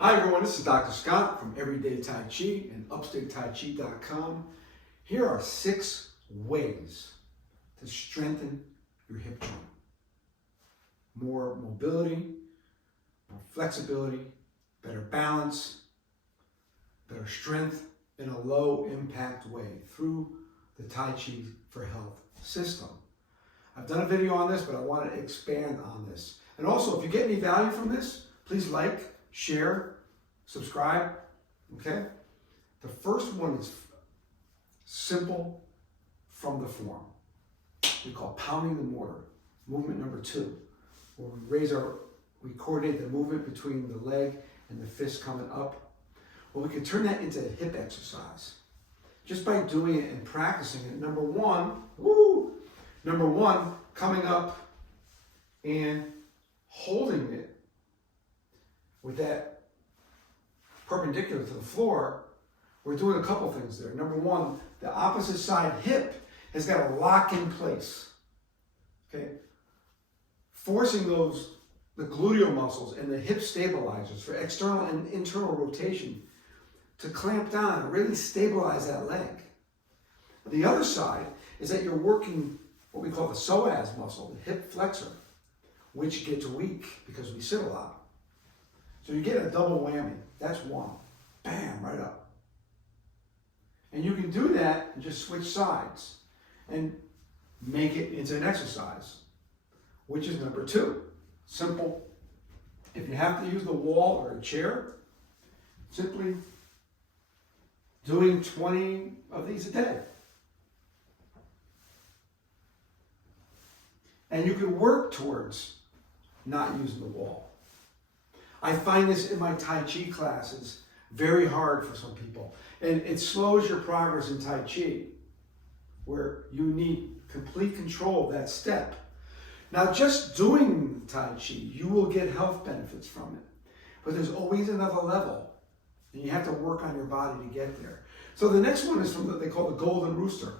Hi everyone, this is Dr. Scott from Everyday Tai Chi and upstatetaichi.com. Here are 6 ways to strengthen your hip joint. More mobility, more flexibility, better balance, better strength in a low impact way through the Tai Chi for Health system. I've done a video on this, but I want to expand on this. And also, if you get any value from this, please like, share, subscribe, okay? The first one is simple from the form. We call pounding the mortar, movement number 2, where we coordinate the movement between the leg and the fist coming up. Well, we can turn that into a hip exercise just by doing it and practicing it. Number one, coming up and holding it with that perpendicular to the floor. We're doing a couple things there. Number one, the opposite side hip has got to lock in place. Okay? Forcing the gluteal muscles and the hip stabilizers for external and internal rotation to clamp down and really stabilize that leg. The other side is that you're working what we call the psoas muscle, the hip flexor, which gets weak because we sit a lot. So you get a double whammy. That's one. Bam, right up. And you can do that and just switch sides and make it into an exercise, which is number 2. Simple. If you have to use the wall or a chair, simply doing 20 of these a day. And you can work towards not using the wall. I find this in my Tai Chi classes very hard for some people. And it slows your progress in Tai Chi, where you need complete control of that step. Now, just doing Tai Chi, you will get health benefits from it. But there's always another level. And you have to work on your body to get there. So the next one is from what they call the golden rooster,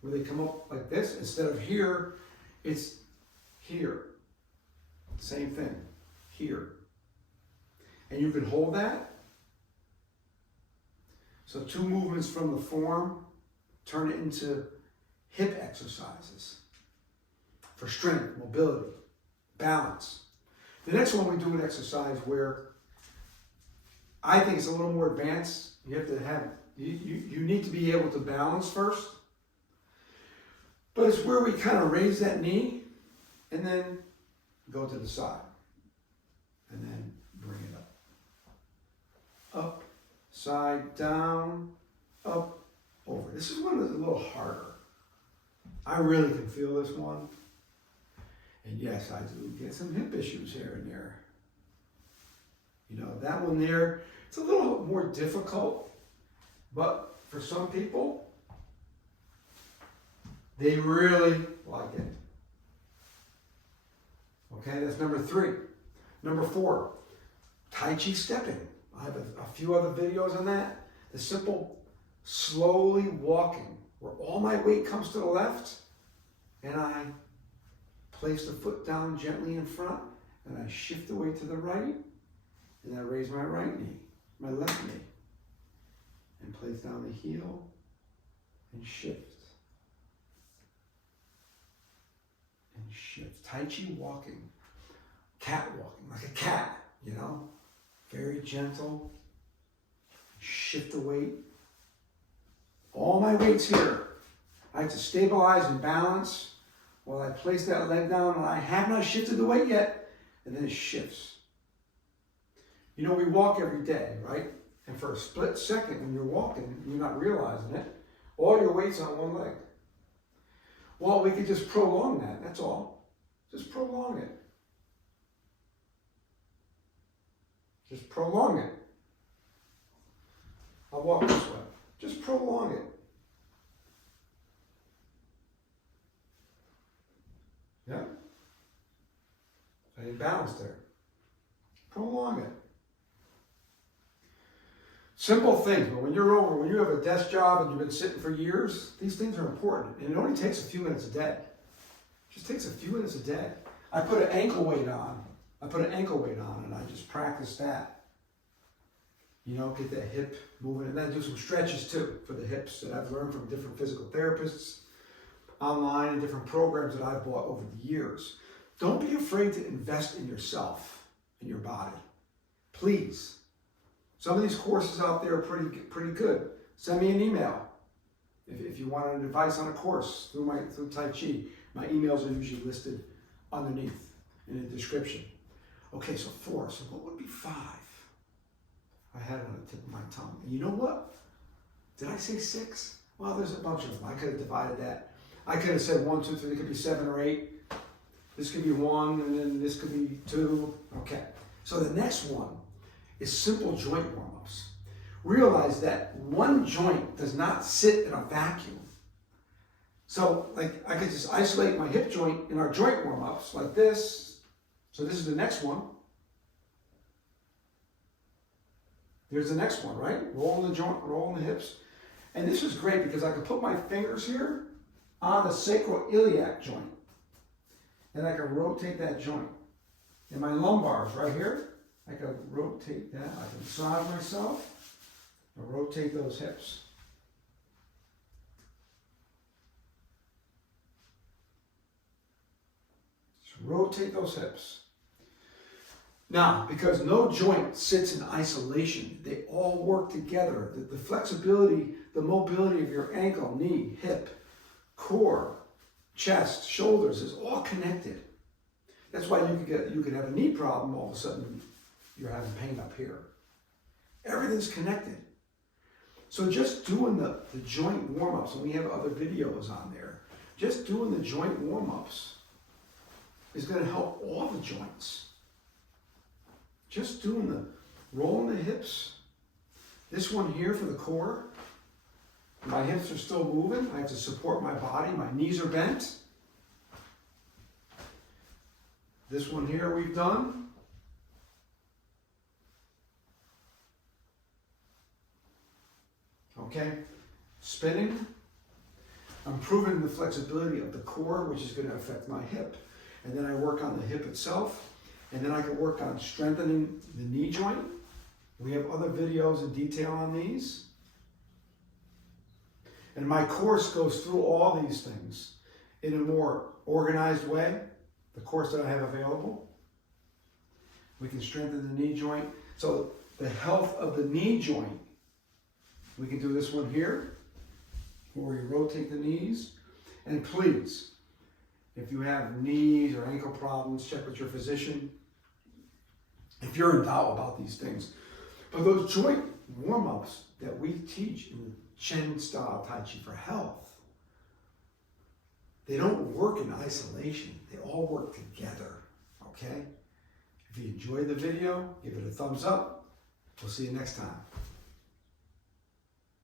where they come up like this. Instead of here, it's here. Same thing. Here. And you can hold that. So 2 movements from the form, turn it into hip exercises for strength, mobility, balance. The next one we do an exercise where I think it's a little more advanced. You have to have, you need to be able to balance first. But it's where we kind of raise that knee and then go to the side. And then bring it up. Up, side, down, up, over. This is one that's a little harder. I really can feel this one. And yes, I do get some hip issues here and there. You know, that one there, it's a little more difficult, but for some people, they really like it. Okay, that's number 3. Number 4, Tai Chi stepping. I have a few other videos on that. The simple, slowly walking, where all my weight comes to the left, and I place the foot down gently in front, and I shift the weight to the right, and I raise my right knee, my left knee, and place down the heel, and shift. And shift. Tai Chi walking, cat walking, like a cat, you know? Very gentle. Shift the weight. All my weight's here. I have to stabilize and balance while I place that leg down, and I have not shifted the weight yet, and then it shifts. You know, we walk every day, right? And for a split second when you're walking, you're not realizing it, all your weight's on one leg. Well, we could just prolong that, that's all. Just prolong it. Just prolong it. I'll walk this way. Just prolong it. Yeah? I didn't balance there. Prolong it. Simple things, but when you have a desk job and you've been sitting for years, these things are important. And it only takes a few minutes a day. It just takes a few minutes a day. I put an ankle weight on and I just practice that. You know, get that hip moving, and then do some stretches too for the hips that I've learned from different physical therapists online and different programs that I've bought over the years. Don't be afraid to invest in yourself, in your body. Please. Some of these courses out there are pretty good. Send me an email if you want an advice on a course through Tai Chi. My emails are usually listed underneath in the description. Okay, so 4. So what would be 5? I had it on the tip of my tongue. And you know what? Did I say 6? Well, there's a bunch of them. I could have divided that. I could have said 1, 2, 3. It could be 7 or 8. This could be 1, and then this could be 2. Okay. So the next one is simple joint warm-ups. Realize that one joint does not sit in a vacuum. So, like, I could just isolate my hip joint in our joint warm-ups like this. So this is the next one. There's the next one, right? Rolling the joint, rolling the hips. And this is great because I can put my fingers here on the sacroiliac joint. And I can rotate that joint. And my lumbar is right here. I can rotate that. I can massage myself and rotate those hips. Just rotate those hips. Now, because no joint sits in isolation, they all work together. The flexibility, the mobility of your ankle, knee, hip, core, chest, shoulders is all connected. That's why you could have a knee problem, all of a sudden you're having pain up here. Everything's connected. So just doing the joint warm-ups, and we have other videos on there, just doing the joint warm-ups is going to help all the joints. Just doing the rolling the hips. This one here for the core. My hips are still moving. I have to support my body. My knees are bent. This one here we've done. Okay, spinning. I'm improving the flexibility of the core, which is going to affect my hip. And then I work on the hip itself. And then I can work on strengthening the knee joint. We have other videos in detail on these. And my course goes through all these things in a more organized way, the course that I have available. We can strengthen the knee joint. So the health of the knee joint, we can do this one here, where you rotate the knees. And please, if you have knees or ankle problems, check with your physician. If you're in doubt about these things. But those joint warm-ups that we teach in the Chen style Tai Chi for health, they don't work in isolation. They all work together, okay? If you enjoyed the video, give it a thumbs up. We'll see you next time.